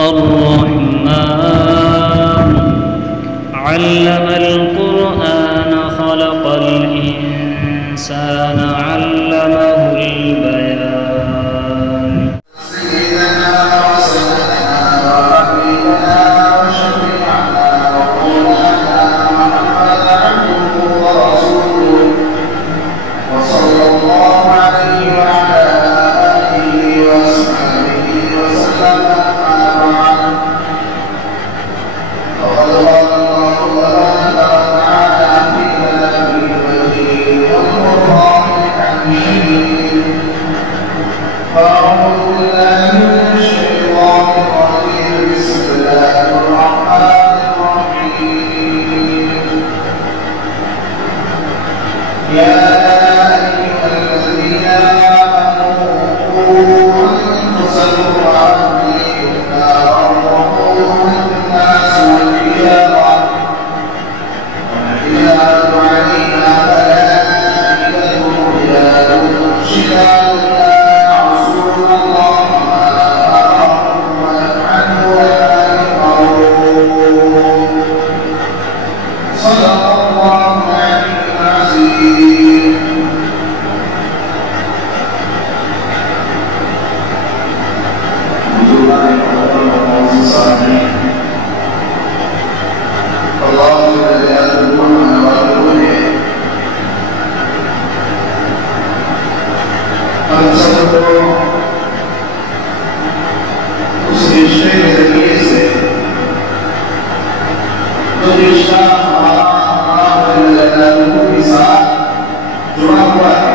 الرحمن علم القرآن خلق الإنسان علمه البيان. سيدنا وسيدنا وحبيبنا وشفيعنا ومولانا محمد عبده ورسوله وصلى الله عليه وعلى آله وأصحابه وسلم. وقد قال الله تبارك وتعالى في كلامه المجيد والقرآن الحكيم: أعوذ بالله من الشيطان الرجيم. بسم الله الرحمن الرحيم. يا أيها الذين آمنوا قوا أنفسكم وأهليكم نارا وقودها الناس والحجارة عليها ملائكة غلاظ شداد لا يعصون الله ما أمرهم ويفعلون ما يؤمرون. صدق الله العلي العظيم. ہم سب کو اس رشتے کے ذریعے سے جو رشتہ ہمارا اللہ کے ساتھ جڑا ہوا ہے،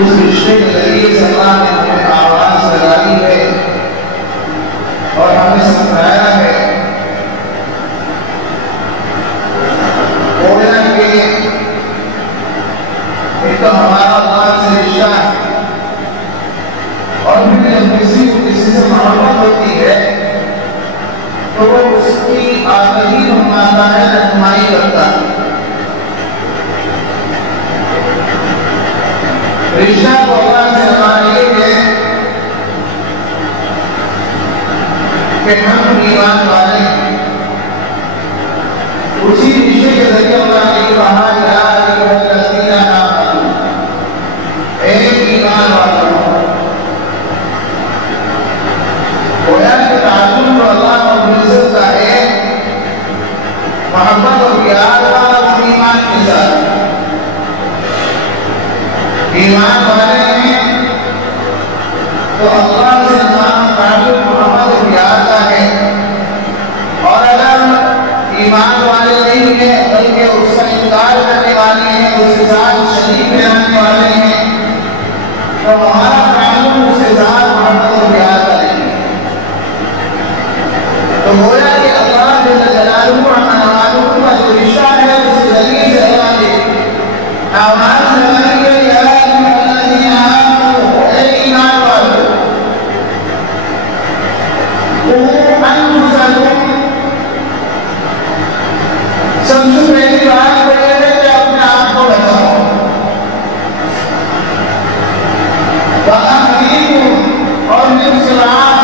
اس رشتے کے ذریعے سے اللہ نے ہمیں آواز لگائی ہے اور ہمیں سمجھایا ہے ایک تو ہمارا اللہ سے رشتہ ہے، اور پھر جب کسی سے محبت ہوتی ہے تو وہ اس کی آگہی فرماتا ہے، رہنمائی کرتا ہے۔ رشتہ کو اللہ سے لگانے کے لیے کہ ہم ایمان والے ہیں، اسی رشتے کے ذریعے اللہ نے کہا ایمان والوں گویا کہ تعلق تو اللہ رب العزت کا ہے، محبت اور پیار کا ایمان کے ساتھ ایمان والے ہیں تو اللہ سے ہمارا تعلق محبت اور پیار کا ہے، اور اگر ایمان والے نہیں ہیں بلکہ اس کا انکار کرنے والے ہیں، اس کے ساتھ شریک رہنے والے ہیں، تو ہمارا تعلق اس کے ساتھ محبت اور پیار کا نہیں ہے۔ تو گویا کہ اللہ جل جلالہ کا جو رشتہ ہے اس کے ذریعے سے اللہ نے آواز لگائی ہے: یا ایھا الذین آمنوا، اے ایمان والو، قوا انفسکم، سب سے پہلی بات تو یہ ہے کہ اپنے آپ کو بچاؤ، وَأَهْلِيكُمْ، اور من سرات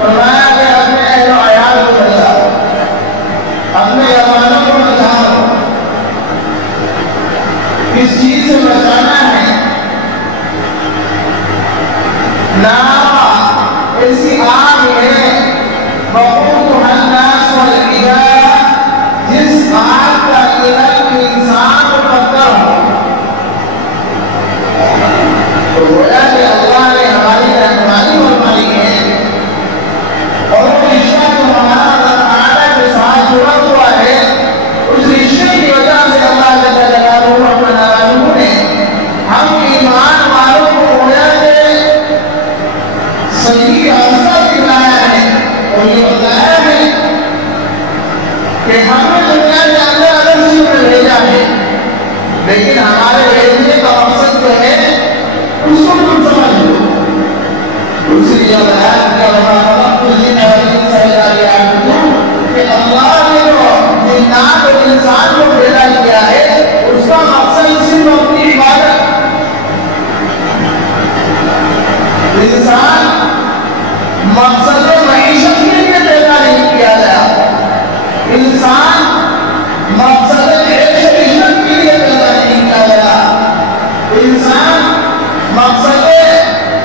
فرمایا کہ اپنے اہل و عیال کو بچاؤ، اپنے جوانوں کو بچاؤ۔ کس چیز سے بچانا ہے؟ نارا، ایسی آگ ہے، وقودها الناس والحجارہ، جس آگ کا ایندھن انسان کو پتھر ہو۔ تو گویا کہ اللہ نے ہماری رہنمائی فرمائی ہے، اور وہ رشتہ جو ہمارا اللہ تعالیٰ کے ساتھ جڑا ہوا ہے، اس رشتے کی وجہ سے اللہ جل جلالہ نے ہم ایمان والوں کو گویا کہ صحیح راستہ دکھایا ہے، اور یہ بتایا ہے کہ ہمیں دنیا کے اندر الگ چیز میں بھیجا ہے، لیکن ہمارے بھیجنے کا مقصد جو ہے اس کو تم سمجھ لو۔ دوسری جب آیت کا کہ اللہ نے جو جنات اور انسان کو پیدا کیا ہے اس کا مقصد صرف اپنی عبادت، انسان مقصد معیشت کے لیے پیدا نہیں کیا گیا. انسان مقصد عیش و عشرت کے لیے پیدا نہیں کیا گیا. انسان مقصد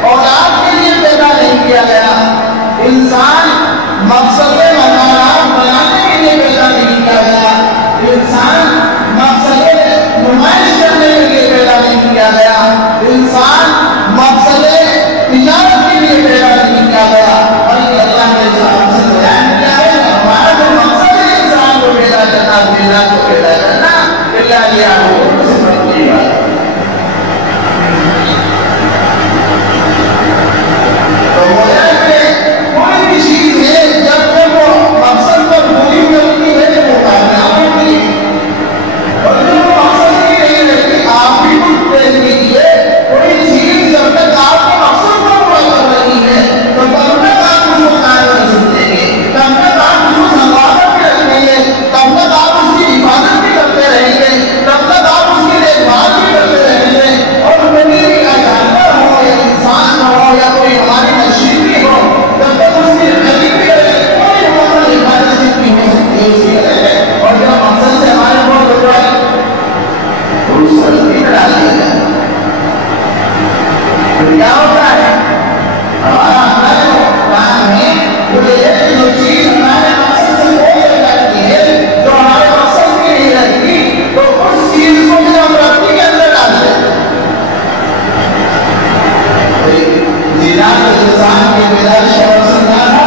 اولاد کے لیے پیدا نہیں کیا گیا. انسان مقصد مزارات بنانے کے لیے پیدا نہیں کیا گیا. انسان مقصد نمائش کرنے کے لیے پیدا نہیں کیا گیا. انسان مقصد تجارت کے لیے پیدا نہیں کیا گیا. بلکہ اللہ نے انسان سے بیان کیا ہے کہ ہمارا جو مقصد ہے انسان کو پیدا کرنا، دنیا کو پیدا کرنا، اللہ لیا ہو سے بڑی بات. تو گویا کہ کوئی بھی چیز ہے جب تک وہ مقصد پر پوری کرتی ہے تو وہ کامیاب ہوتی ہے. اور جب وہ مقصد ہی نہیں رہتی، آپ بھی کچھ دیکھ لیجیے، کوئی چیز جب تک آپ کے مقصد پر پورا کر رہی ہے تو تب تک آپ اس کو قائم کر سکتے ہیں، تب تک آپ اس کو سنبھال کے رکھیں گے، تب تک آپ اس کی حفاظت بھی کرتے رہیں گے، تب تک آپ اس کی دیکھ بھال بھی کرتے رہیں گے. اور کوئی کا جانور ہو یا انسان ہو یا کوئی ہماری مشینری ہو، جب تک اس کی خرید بھی کرے کوئی مقصد حفاظت نہیں ہو سکتی اس کی کرے. اور جب مقصد سے ہمارے بہت ہو جائے تو اس کو غلطی میں ڈال دیا جائے. کیا ہوتا ہے ہمارا کام ہے وہ یہ ہے کہ جو چیز ہمارے مقصد سے کوئی ہو جاتی ہے، جو ہمارے مقصد کی نہیں رہتی، تو اس چیز کو بھی ہم رکھتی کے اندر ڈال دیتے. زنا تو انسان کی پیدائش کا مقصد نہ تھا،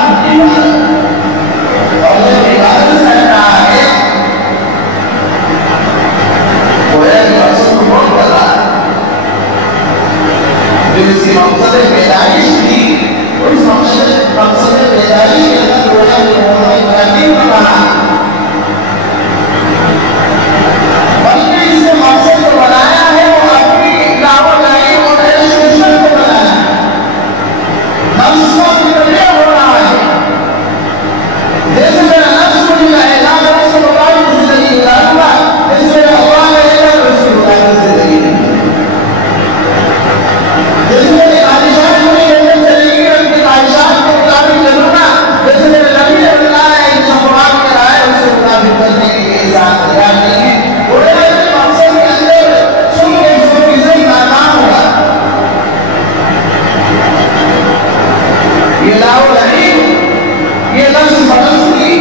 اور جب عبادت کر رہا ہے وہ ایک مقصد کو بہت کر رہا ہے. جو اس کی مقصد پیدائش تھی، اس مقصد پیدائش کے اندر وہ ترتیب بنا، بلکہ اس نے مقصد کو بنایا ہے وہ اپنی لاوت آئی اور ایشویشن کو بنایا ہے. نفس کو انتظار ہو رہا ہے، جیسے میرا نفس کو ملا ہے لا رسول اللہ کی زندگی گزاروں گا، اس میں اللہ نے رسول اللہ کی زندگی نہیں. جیسے میری خواہشات مجھے اندر چلے گی اور ان کی خواہشات کے مطابق چلوں گا، جیسے میرے نبی نے بتایا ہے ان سے قرآن کے رائے اس کے مطابق کرنے کے لیے انسان تیار نہیں ہے. وہ مقصد کے اندر سن کے جو چیزیں ناکام ہوگا. یہ لاؤ رحیم، یہ نفس بدستی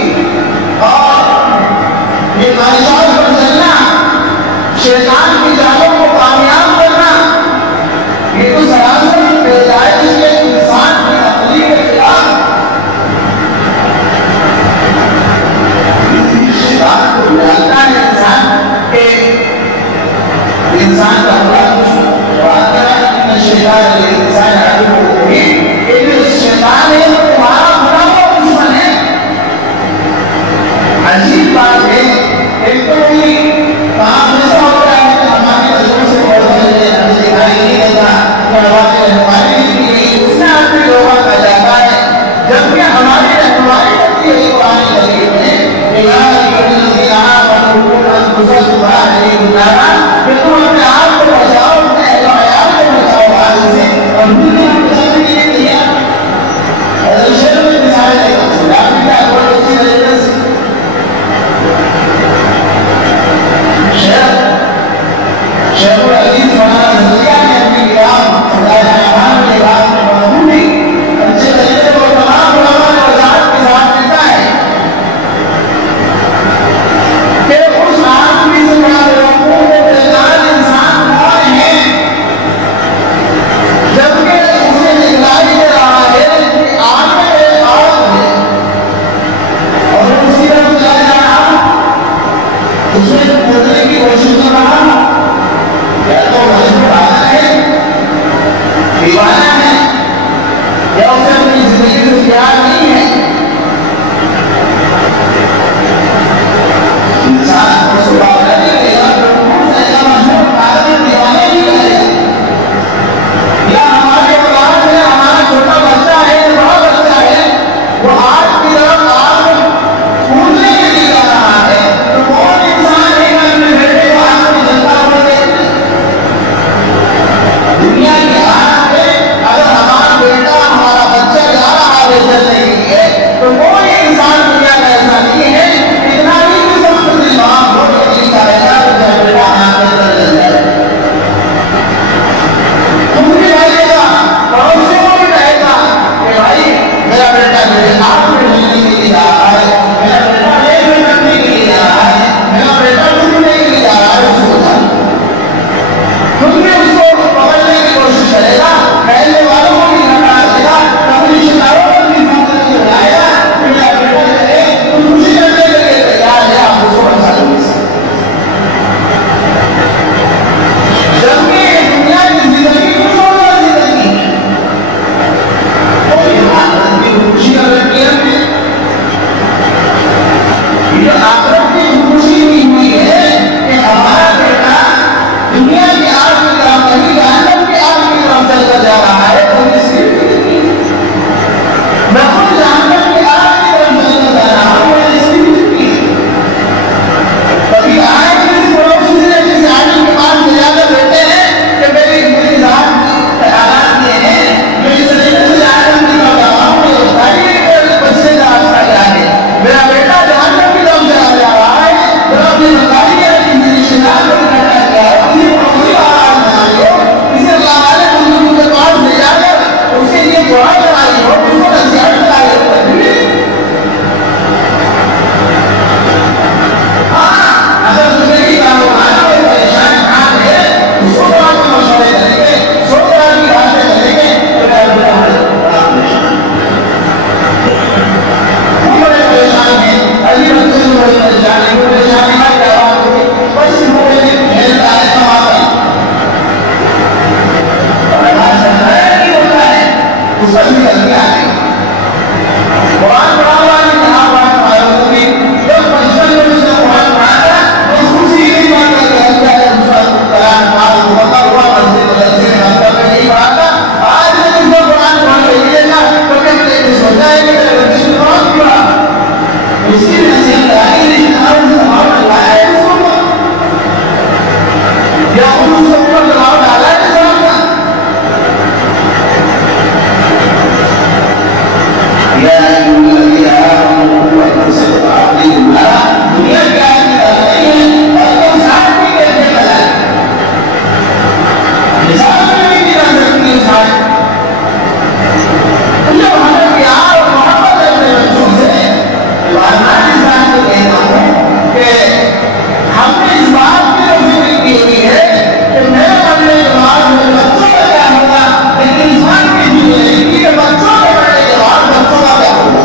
اور یہ خواہشات پر چلنا، شیطان کی جالوں کو کامیاب کرنا، یہ تو سراسر پیدائش کے انسان کی عقلی کے خلاف. شیطان کو جانتا ہے انسان کا بڑا شیطان انسان عدو ہے. شیطان ہے وہ تمہارا بڑا ہوا دشمن ہے. عجیب بات ہے، ایک تو کام ایسا ہوتا ہے کہ ہماری نظروں سے ہمیں دکھائی نہیں دیتا، ہماری رہنمائی نہیں کی گئی، اس میں آدمی لوگوں کا جاتا ہے. جبکہ ہماری رہنمائی کرتی ہے قرآن کریم میں کہ تم اپنے آپ کو بچاؤ، اپنے اہل و عیال کو بچاؤ آج سے، اور دنیا کو بچانے کے لیے تیار. شہر میں مثال ہے آپ کی بہت اچھی طریقے سے شیخ العزیز مولانا زکریا نے اپنی کتاب خدائے رحمان کے بعد میں موجودی اچھے طریقے سے وہ تمام علماء نے وضاحت کے ساتھ لکھا ہے کہ اس آدمی سے بڑا بیوقوف و بیکار انسان کون ہے جبکہ اسے دکھلائی دے رہا ہے کہ آگ میں ایک آگ ہے اور اسی طرف چلا جا رہا، اس میں کھولنے کی کوشش کر رہا. یا تو مجبور آنا ہے، دیوانہ ہے، یا اسے اپنی زندگی سے پیار نہیں ہے. انسان کو صبح کرنے کے دیوانے نہیں کرے، یا ہمارے اولاد میں ہمارا چھوٹا بچہ ہے، بڑا بچہ ہے، وہ آگ کی طرف آگ کھولنے کے لیے جا رہا ہے، تو کون انسان ہے کہ اپنے بیٹے کو آگ میں جلتا ہوا دیکھتے؟ دنیا کی حالت میں اگر ہمارا بیٹا ہمارا بچہ دعا کرائی ہو، اس کو نصیحت کرائی ہو، اگر زندگی کا روزانہ کوئی پریشان حال ہے، اس کو آپ کے مشورے کریں گے، سو طرح کی باتیں کریں گے، تو بڑے پریشان ہیں، علی بن سے بڑے پریشان ہیں، وہ پریشانی ہر جواب ہوگی، بس وہ کھیلتا ہے کماتا ہے، اور آج سمجھایا نہیں ہوتا ہے، اس پر بھی غلطیاں آتی ہیں۔ قرآن پڑھا ہوا ہے، کہاں قرآن پڑھا ہوا ہے، جب 55 میں جس نے قرآن پڑھا تھا، وہ خوشی نہیں بات کر کے اللہ ہے دوسرا کلام پاک مکہ ہوا مسجد مدرسے میں مکہ میں نہیں پڑھا تھا، آج میں جس کو قرآن پڑھ کے ملے گا تو کہتے سوچا ہے کہ میرے بچے نے قرآن پڑھا، اسی میں نصیحت آئی لیکن آج دباؤ لایا ہے اس کو یا اس کو اوپر دباؤ ڈالا ہے قرآن کا یا الذین آمنوا انفسکم وأهلیکم نارا، دنیا کی آیت نکالتے ہیں اور تم ساتھ بھی کہتے چلائے، مثال میں بھی نکال سکتی مثال، جب ہمیں پیار اور محبت اپنے بچوں سے بارمان انسان کو کہتا ہوں کہ ہم نے اس بات کی فکر کی ہوئی ہے کہ میرے مرنے کے بعد میرے بچوں کا کیا ہوگا، لیکن انسان کی فکر نہیں کی کہ بچوں کے مرنے کے بعد بچوں کا کیا ہوگا۔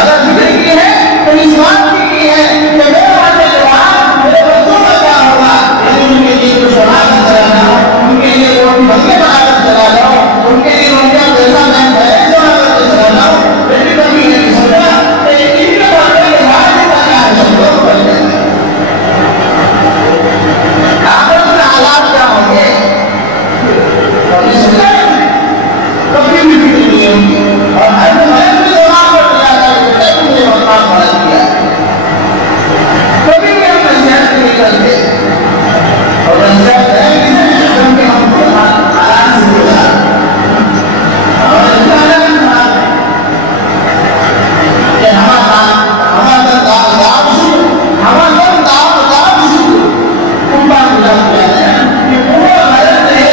اگر فکر کی ہے تو اس بات کی ہے کہ میرے مرنے کے بعد میرے بچوں کا کیا ہوگا، لیکن ان کے لیے کچھ بنا کر چلا جاؤ، ان کے لیے روٹی بلکہ بنا کر چلا جاؤ، ان کے لیے روٹیاں پیسہ میں بنا کر چلا جاؤ، میری کبھی نہیں سوچا کہ ان کے مرنے کے بعد ان کا کیا ہے، سب لوگ بن جائیں گے، آخرت میں حالات کیا ہوں گے، کبھی سوچا ہے، کبھی بھی فکر نہیں ہوگی، اور ہر میں بھی دماغ پر دیا تھا کہ بیٹا تم نے مقام غلط کیا، کبھی بھی ہم نصیحت نہیں کرتے، اور نصیحت ہے کہ ہم کو آرام سے گزارا اور کہ ہمارا دام شروع ہمارا دام شروع ان بات مجھے ہے کہ پورا غلط ہے،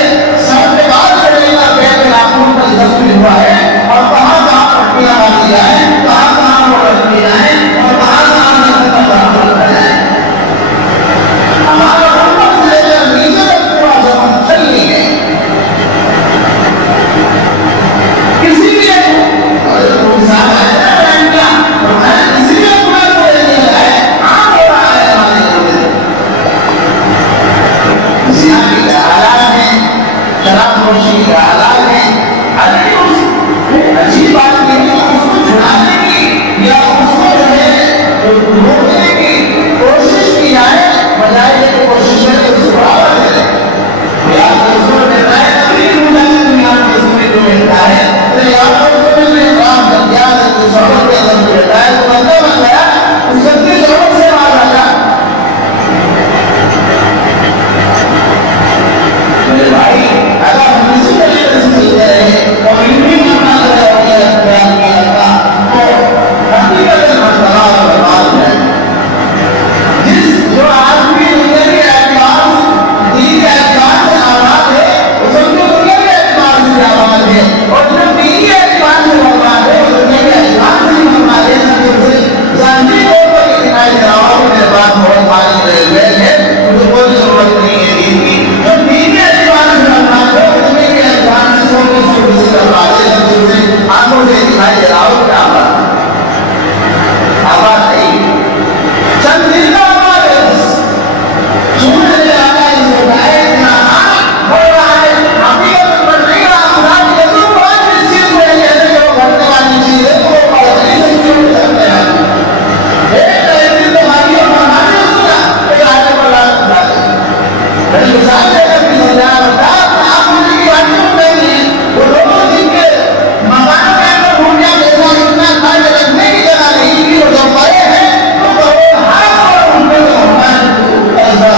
سب کے بعد چڑھے گا پیٹ میں ناخن پر زخمی ہوا ہے، اور کہاں پٹیاں باندھی جائیں، کہاں وہ رکھی جائیں، اور کہاں نفرت کا عمل کرائیں، ہمارا اوپر سے لے کر نیچے تک پورا زمن چل نہیں ہے، کسی لیے انسان ہے اسی لیے پورا پورے دن ہے، عام ہو رہا ہے ہمارے دل زیادتی کا حالات ہیں، شراب نوشی کا حالات ہیں، عجیب بات نہیں ہے، اس کو چھڑانے کی یا اس کو جو ہے روکنے کی کوشش کی جائے، بجائے یہ کوشش ہے کہ اس کو بڑھاوا دے یا اس کو ملتا ہے تقریب ہو جائے دنیا میں اس میں جو ملتا ہے تو یا اس کو میں کام کر دیا تو شہر کے اندر ملتا ہے تو بندہ بن گیا، اس وقت کی ضرورت سے باہر آ جا میرے بھائی، اگر ہم اسی طریقے سے چلتے رہے اور یوں ہی کرنا کرے اور یہ بیان کیا جاتا تو حقیقت مسئلہ اور برباد ہے۔ جس جو آدمی دنیا کے اعتبار دین کے اعتبار سے آباد ہے وہ سمجھو دنیا کے اعتبار سے آباد ہے، اور جو دین کے اعتبار سے برباد ہے وہ دنیا کے اعتبار سے برباد ہے۔ سب سے ظاہری طور پر یہ دکھائی دے رہا ہو کہ میرے پاس بہت بھاری ریلوے ہے، مجھے کوئی ضرورت نہیں ہے دین کی، جو دین کے اعتبار سے برباد ہے وہ دنیا کے اعتبار سے سوچ سے برباد ہے۔ سب سے آنکھوں سے دکھائی دے رہا ہو کہ آباد نہیں، چند دن کا آباد ہے، بس سورج سے آتا ہے اس کو ہے اتنا بڑھ رہا ہے، حقیقت پر نہیں رہا، خدا کی نظر بات اس چیز میں جیسے کہ وہ گھٹنے والی چیز ہے تو وہ پڑھ نہیں سکتی ہو سکتے ہیں ایک ایسی تمہاری اور بنانے اس کا ایک آگے پر لا سکتا ہے۔ میں نے مثال دے کر بھی سمجھایا بتا آپ مجھے کی بات کیوں کہیں گے، وہ لوگوں جن کے مکانوں کے اندر روٹیاں بیچنا اتنا کھا کے رکھنے کی جگہ نہیں کی، وہ جب بڑے ہیں تو کروڑ ہاتھ اور ان کے مکان ایسا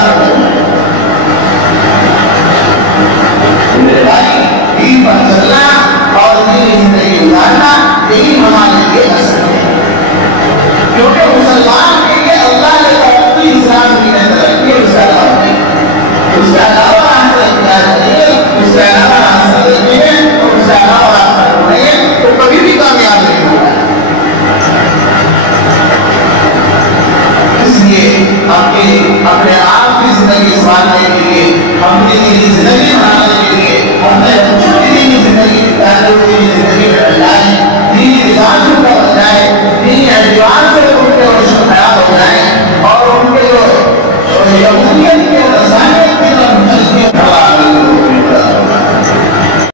میرے بھائی، دین پر چلنا اور دین زندگی گزارنا یہی ہمارے لیے اصل ہے، کیونکہ مسلمان کے لیے اللہ نے ترقی اسلام کی ترقی اس کا علاوہ نہیں، اس کے علاوہ ہم اختیار نہیں ہے، اس کے علاوہ ہم سمجھتے ہیں اور ربوبیت